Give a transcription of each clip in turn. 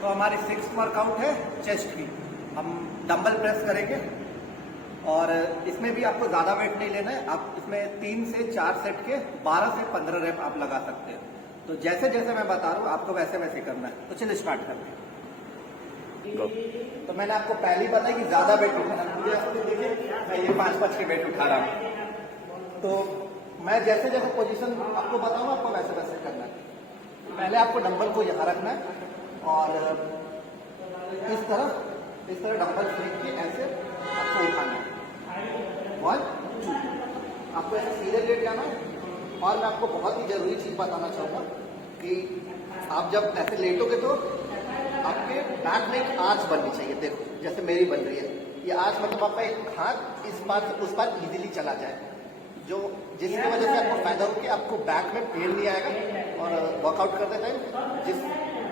तो हमारी 6th workout है चेस्ट की। हम डंबल प्रेस करेंगे और इसमें भी आपको ज़्यादा वेट नहीं लेना है। आप इसमें 3 से 4 सेट के 12 से 15 रेप आप लगा सकते हैं। तो जैसे जैसे मैं बता रहा हूँ आपको वैसे वैसे करना है। तो चलिए स्टार्ट करते हैं। तो मैंने आपको पहले ही बताया कि ज़्यादा वेट उठाना है। मुझे देखिए मैं ये 5-5 के वेट उठा रहा हूँ। तो मैं जैसे जैसे पोजीशन आपको बताऊँ आपको वैसे वैसे करना है। पहले आपको डंबल को यहाँ रखना है और इस तरह डंबल फेंक के ऐसे आपको उठाना है। 1 2 आपको ऐसे सीधे लेट जाना है। और मैं आपको बहुत ही जरूरी चीज़ बताना चाहूँगा कि आप जब ऐसे लेटोगे तो आपके बैक में एक आर्च बननी चाहिए। देखो जैसे मेरी बन रही है ये आर्च, मतलब आपका एक हाथ इस पार से उस पार इजीली चला जाए, जो जिसकी वजह से आपको फायदा हो कि आपको बैक में पेन नहीं आएगा और वर्कआउट करते टाइम जिस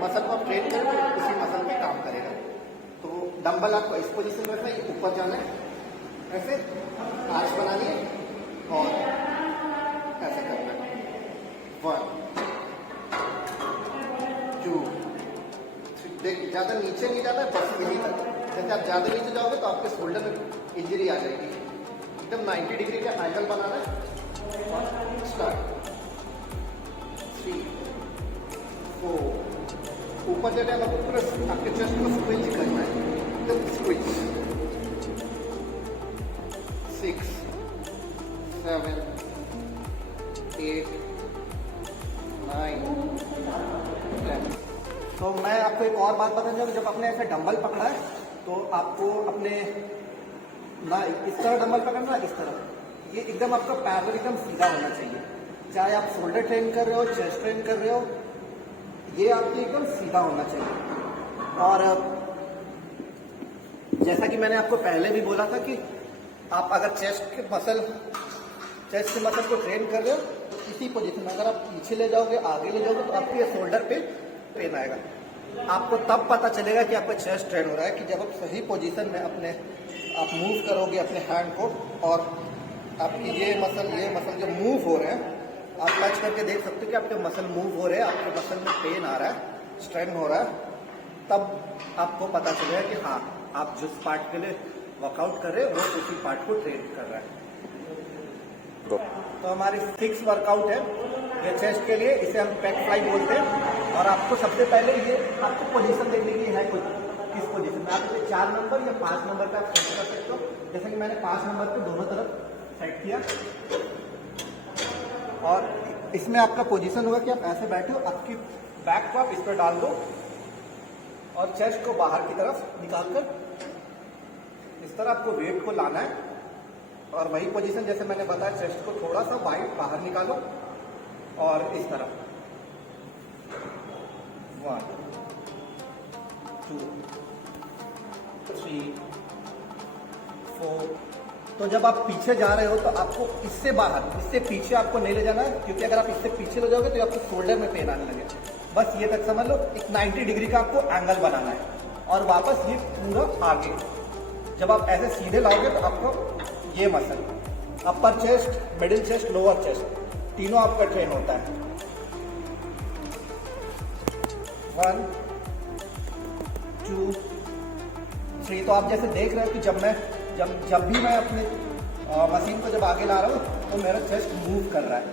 मसल को आप ट्रेन करेंगे उसी मसल में काम करेगा। तो डंबल आपको इस पोजीशन में रखना है, ऊपर जाना है, ऐसे आर्च बनानी है और ऐसे करना है। 1 2 3 ज़्यादा नीचे नहीं जाना है, बस यहीं तक। जैसे आप ज़्यादा नीचे जाओगे तो आपके शोल्डर में इंजरी आ जाएगी। एकदम 90 डिग्री का एंगल बनाना है और स्टार्ट। 3 4 ऊपर जाने वाला पूरा आपके चेस्ट को स्क्विंच करना है, एकदम स्क्विंच। 6 7 8 9 10। तो मैं आपको एक और बात बताना चाहूँगा, जब आपने ऐसे डंबल पकड़ा है तो आपको अपने ना इस तरह डंबल पकड़ना, इस तरह ये एकदम आपका पैर एकदम सीधा होना चाहिए। चाहे आप शोल्डर ट्रेन कर रहे हो, चेस्ट ट्रेन कर रहे हो, ये आपको एकदम सीधा होना चाहिए। और जैसा कि मैंने आपको पहले भी बोला था कि आप अगर चेस्ट के मसल को ट्रेन कर रहे हो तो इसी पोजीशन में अगर आप पीछे ले जाओगे, आगे ले जाओगे तो आपके शोल्डर पे पेन आएगा। आपको तब पता चलेगा कि आपका चेस्ट ट्रेन हो रहा है कि जब आप सही पोजीशन में आप मूव करोगे अपने हैंड को और आपकी ये मसल जो मूव हो रहे हैं, आप टच करके देख सकते हो कि आपके मसल मूव हो रहे हैं, आपके मसल में पेन आ रहा है, स्ट्रेन हो रहा है। तब आपको पता चलेगा कि हाँ आप जिस पार्ट के लिए वर्कआउट कर रहे हो वो उसी पार्ट को ट्रेन कर रहा है। तो हमारी 6th वर्कआउट है ये चेस्ट के लिए, इसे हम पैक फ्लाई बोलते हैं। और आपको सबसे पहले ये आपको पोजीशन देखने की है किस पोजीशन में, आप इसे 4 नंबर या 5 नंबर पे आप सेट कर सकते हो। जैसे कि मैंने 5 नंबर पे दोनों तरफ सेट किया। और इसमें आपका पोजीशन होगा कि आप ऐसे बैठे हो, आपकी बैक को आप इस पर डाल दो और चेस्ट को बाहर की तरफ निकालकर इस तरह आपको वेट को लाना है। और वही पोजीशन जैसे मैंने बताया, चेस्ट को थोड़ा सा वाइड बाहर निकालो और इस तरह 1 2 3 4। तो जब आप पीछे जा रहे हो तो आपको इससे पीछे आपको नहीं ले जाना है, क्योंकि अगर आप इससे पीछे ले जाओगे तो आपको शोल्डर में पेन आने लगे। बस ये तक समझ लो, एक 90 डिग्री का आपको एंगल बनाना है और वापस ये पूरा आगे। जब आप ऐसे सीधे लाओगे तो आपको ये मसल अपर chest, middle chest, lower chest तीनों आपका ट्रेन होता है। 1 2 3। तो आप जैसे देख रहे हो कि जब भी मैं अपने मशीन को जब आगे ला रहा हूँ तो मेरा चेस्ट मूव कर रहा है,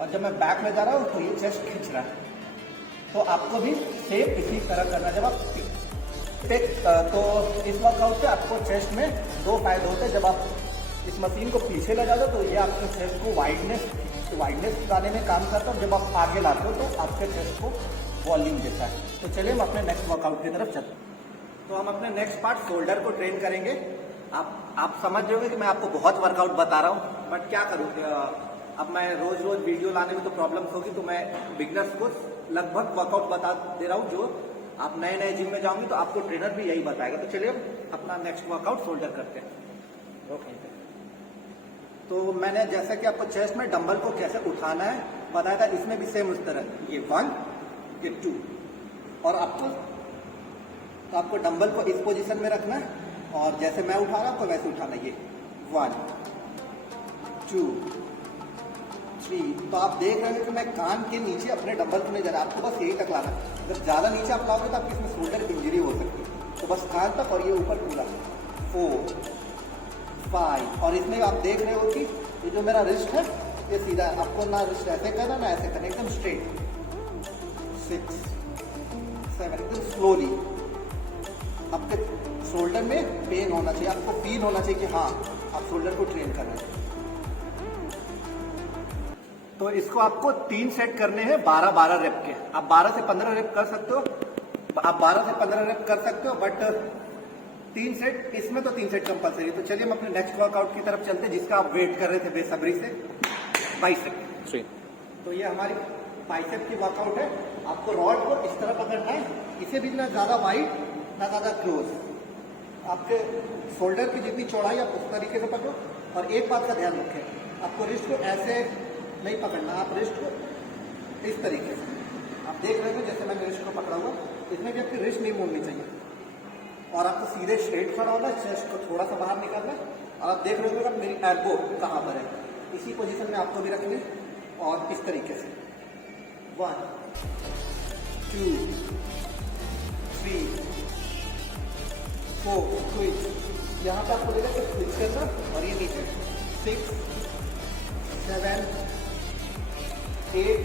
और जब मैं बैक में जा रहा हूँ तो ये चेस्ट खींच रहा है। तो आपको भी सेम इसी तरह करना है। जब आप तो इस वर्कआउट से आपको चेस्ट में 2 फायदे होते हैं। जब आप इस मशीन को पीछे ले जाते हो तो ये आपके चेस्ट को वाइडनेस लाने में काम करता है। जब आप आगे लाते हो तो आपके चेस्ट को वॉल्यूम देता है। तो चलिए हम अपने नेक्स्ट वर्कआउट की तरफ चलते हैं। तो हम अपने नेक्स्ट पार्ट शोल्डर को ट्रेन करेंगे। आप समझ रहे होंगे कि मैं आपको बहुत वर्कआउट बता रहा हूँ, बट क्या करूँ, अब मैं रोज वीडियो लाने में तो प्रॉब्लम्स होगी। तो मैं बिगनर्स को लगभग वर्कआउट बता दे रहा हूँ। जो आप नए जिम में जाओगे तो आपको ट्रेनर भी यही बताएगा। तो चलिए हम अपना नेक्स्ट वर्कआउट शोल्डर करते हैं। ओके। तो मैंने जैसा कि आपको चेस्ट में डंबल को कैसे उठाना है बताया था, इसमें भी सेम उस तरह, ये 1 ये 2। और आपको डंबल को इस पोजीशन में रखना है और जैसे मैं उठा रहा हूँ तो वैसे उठाना है। ये 1 2 3। तो आप देख रहे हैं कि मैं कान के नीचे अपने डंबल को नहीं जा रहा, आपको बस यही तक लाना है। अगर ज़्यादा नीचे आप लाओगे तो आपकी इसमें शोल्डर इंजरी बस कान तक और ये ऊपर पूरा 4 5 और इसमें आप देख रहे हो कि ये जो मेरा रिस्ट है ये सीधा है, आपको ना रिस्ट ऐसे करना ना ऐसे करना, एकदम स्ट्रेट 6 7 एकदम स्लोली। आपके शोल्डर में पेन होना चाहिए, आपको फील होना चाहिए कि हाँ आप शोल्डर को ट्रेन कर रहे हैं। तो इसको आपको 3 सेट करने हैं 12-12 रेप के। आप 12 से 15 रेप कर सकते हो, आप 12 से 15 रेप कर सकते हो, बट 3 सेट इसमें तो 3 सेट कंपलसरी। तो चलिए हम अपने नेक्स्ट वर्कआउट की तरफ चलते हैं जिसका आप वेट कर रहे थे बेसब्री से, बाइसेप। तो ये हमारी बाइसेप की वर्कआउट है। आपको रॉड को इस तरह पकड़ना है, इसे भी ना ज्यादा वाइड ना ज्यादा क्लोज। आपके शोल्डर की जितनी चौड़ाई आप उस तरीके से पकड़ो। और एक बात का ध्यान रखें, आपको रिस्ट को ऐसे नहीं पकड़ना, आप रिस्ट को इस तरीके से, आप देख रहे हो जैसे मैंने रिस्ट को पकड़ा हुआ, इसमें भी आपकी रिस्ट नहीं मोड़नी चाहिए। और आपको सीधे स्ट्रेट खड़ा होना है, चेस्ट को थोड़ा सा बाहर निकालना है। और आप देख रहे हो कि मेरी एल्बो कहाँ पर है, इसी पोजीशन में आपको भी रखनी है। और इस तरीके से 1 2 3 4 स्विच, यहाँ पे आपको देखा स्विच करना और ये नीचे 6 7 8।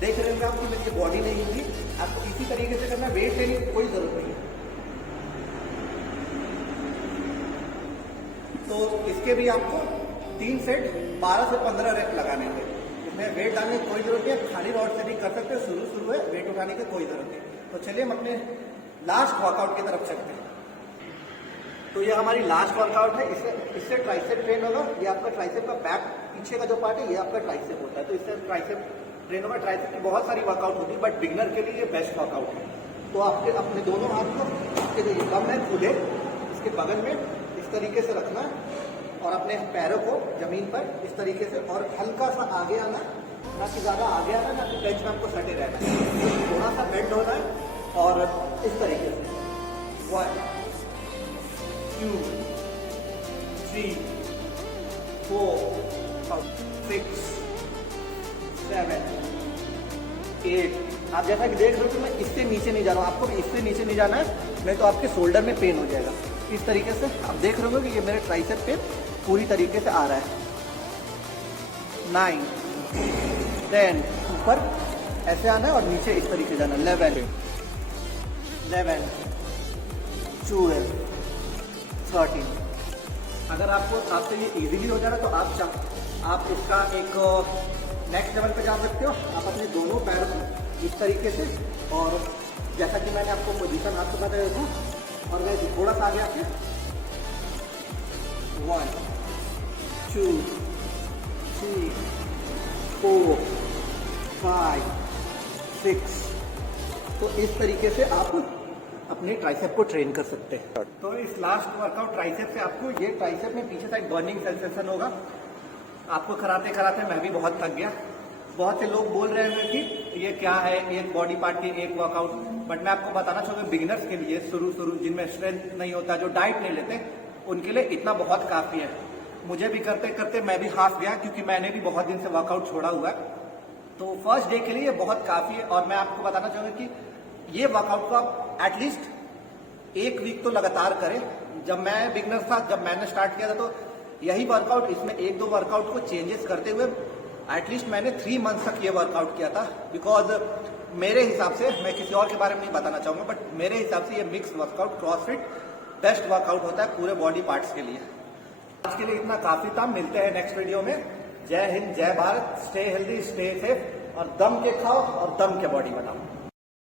देख रहे होंगे आपकी मेरी बॉडी नहीं होगी, आपको इसी तरीके से करना, वेट लेने की कोई जरूरत नहीं है। तो इसके भी आपको 3 सेट 12 से 15 रेप लगाने हैं। इसमें वेट डालने की कोई जरूरत नहीं है, खाली रॉड से भी कर सकते हो। शुरू है, वेट उठाने की कोई जरूरत नहीं। तो चलिए हम अपने लास्ट वर्कआउट की तरफ चलते हैं। तो ये हमारी लास्ट वर्कआउट है, इससे ट्राइसेप ट्रेन होगा। ये आपका ट्राइसेप का बैक पीछे का जो पार्ट है ये आपका ट्राइसेप होता है, तो इससे ट्राइसेप ट्रेन होगा। ट्राइसेप की बहुत सारी वर्कआउट होती है, बट बिगनर के लिए ये बेस्ट वर्कआउट है। तो आपके अपने दोनों हाथ को आपके जो कम है खुले इसके बगल में इस तरीके से रखना है और अपने पैरों को जमीन पर इस तरीके से, और हल्का सा आगे आना, ना कि ज्यादा आगे आना ना कि बेंच में आपको सटे रहना है, थोड़ा सा बेंड होना है। और इस तरीके से 1 2 3 4 6 7 8। आप जैसा कि देख रहे हो कि मैं इससे नीचे नहीं जा रहा हूँ, आपको इससे नीचे नहीं जाना है, नहीं तो आपके शोल्डर में पेन हो जाएगा। इस तरीके से आप देख रहे हो कि ये मेरे ट्राइसेप पे पूरी तरीके से आ रहा है। 9 10 ऊपर ऐसे आना है और नीचे इस तरीके जाना। 11 12 13। अगर आपसे ये इजीली हो जा रहा है तो आप इसका एक नेक्स्ट लेवल पे जा सकते हो। आप अपने दोनों पैरों को इस तरीके से, और जैसा कि मैंने आपको पोजीशन आपको बताया था, और मैं थोड़ा सा आगे आके 1 2 3 4 5 6। तो इस तरीके से आप अपने ट्राइसेप को ट्रेन कर सकते हैं। तो इस लास्ट वर्कआउट ट्राइसेप से आपको ये ट्राइसेप में पीछे साइड बर्निंग सेंसेशन होगा। आपको कराते कराते मैं भी बहुत थक गया। बहुत से लोग बोल रहे हैं कि ये क्या है, एक बॉडी पार्ट की एक वर्कआउट, बट मैं आपको बताना चाहूँगा बिगिनर्स के लिए, शुरू जिनमें स्ट्रेंथ नहीं होता, जो डाइट नहीं लेते, उनके लिए इतना बहुत काफी है। मुझे भी करते करते मैं भी हाफ गया, क्योंकि मैंने भी बहुत दिन से वर्कआउट छोड़ा हुआ है। तो फर्स्ट डे के लिए ये बहुत काफी है। और मैं आपको बताना चाहूंगा कि ये वर्कआउट को आप एटलीस्ट 1 वीक तो लगातार करें। जब मैं बिगनर था, जब मैंने स्टार्ट किया था, तो यही वर्कआउट, इसमें 1-2 वर्कआउट को चेंजेस करते हुए एटलीस्ट मैंने 3 मंथ तक ये वर्कआउट किया था। बिकॉज मेरे हिसाब से, मैं किसी और के बारे में नहीं बताना चाहूंगा, बट मेरे हिसाब से ये mix workout CrossFit best workout होता है पूरे बॉडी पार्ट्स के लिए। आज के लिए इतना काफी था, मिलते हैं नेक्स्ट वीडियो में। जय हिंद, जय Bharat, stay healthy, stay safe, और दम के खाओ और दम के बॉडी बनाओ।